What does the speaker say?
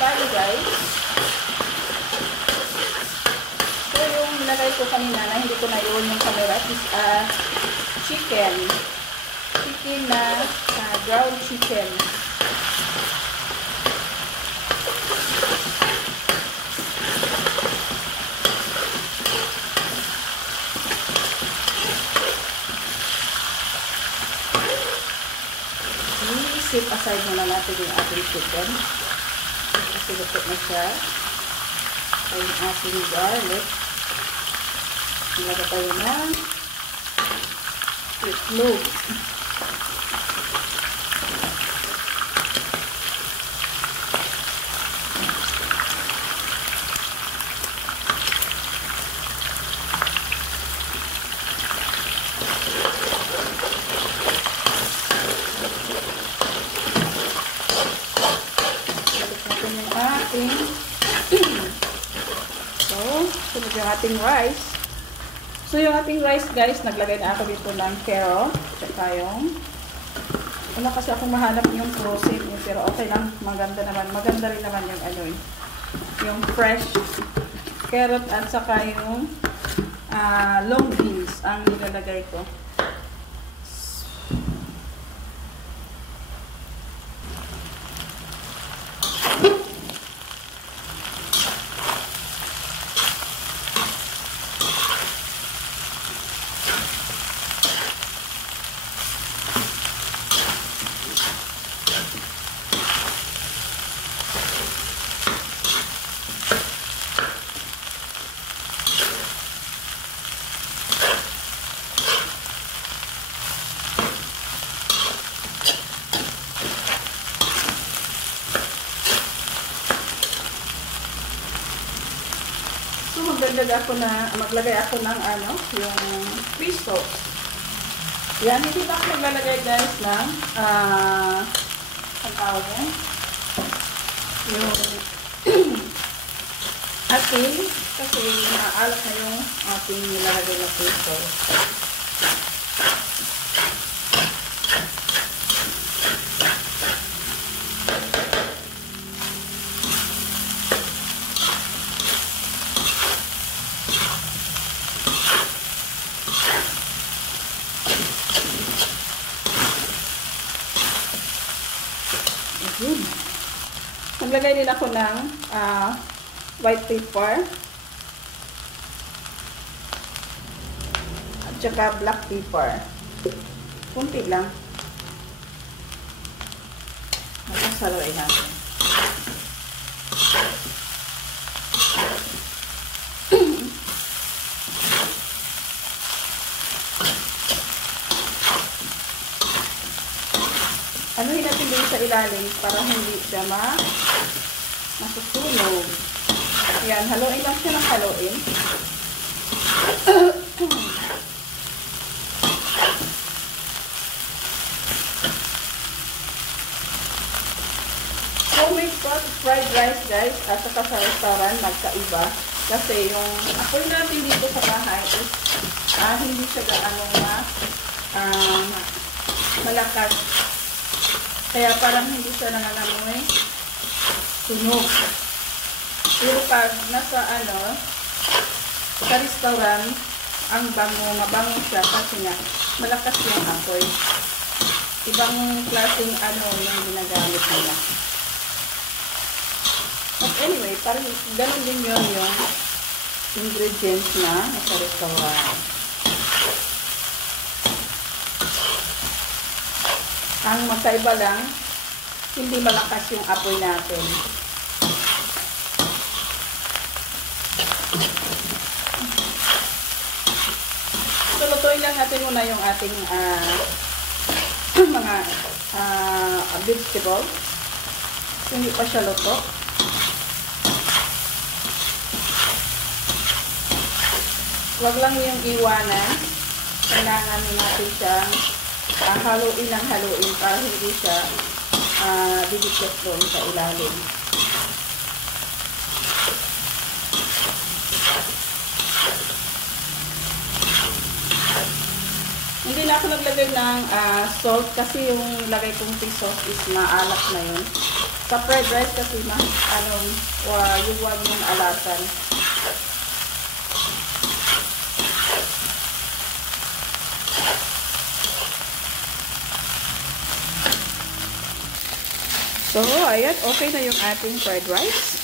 bali guys, so yung nilagay ko kanina na hindi ko na-iwan yung camera is chicken na ground chicken. I-set aside muna natin yung ating chicken. Kasi lupot na siya. Ay yung ating garlic. Ilagay tayo ng itlog. Sunod yung ating rice. So, yung ating rice, guys, naglagay na ako dito ng carrot. Tsaka yung wala kasi akong mahanap yung frozen. Pero okay lang. Maganda naman. Maganda rin naman yung ano yung fresh carrot at saka yung long beans ang nilalagay ko. Maglagay ako ng yung fish sauce. Yan, hindi pa ako maglalagay guys ng ang tawag yan? Yung ating, kasi naaalak na yung ating nilalagay na fish sauce. Naglagay din ako ng white pepper at saka black pepper. Kunti lang. Saluin natin. Anuhin natin din sa ilalim para hindi siya masusunog. Ayan, haluin lang siya ng haluin. Homemade fried rice guys, at saka sa restaurant nagkaiba. Kasi yung apoy natin dito sa bahay is hindi siya gaano malakas. Kaya parang hindi siya nangangamoy tunog. Pero pag nasa sa restaurant, ang mabango siya kasi nga malakas yung apoy. Ibang klaseng yung ginagamit nila. But anyway, parang ganun din yun yung ingredients na nasa restaurant. Ang magkaiba lang, hindi malakas yung apoy natin. So, lutuin lang natin muna yung ating mga vegetable. So, hindi pa siya luto. Huwag lang yung iwanan. Kailangan natin siyang haluin ng haluin para hindi siya didikit doon sa ilalim. Hindi na ako naglagay ng salt kasi yung lagay kong fish sauce is maalat na yun. Sa fried rice kasi yung wag yung alatan. So, ayan, okay na yung ating fried rice.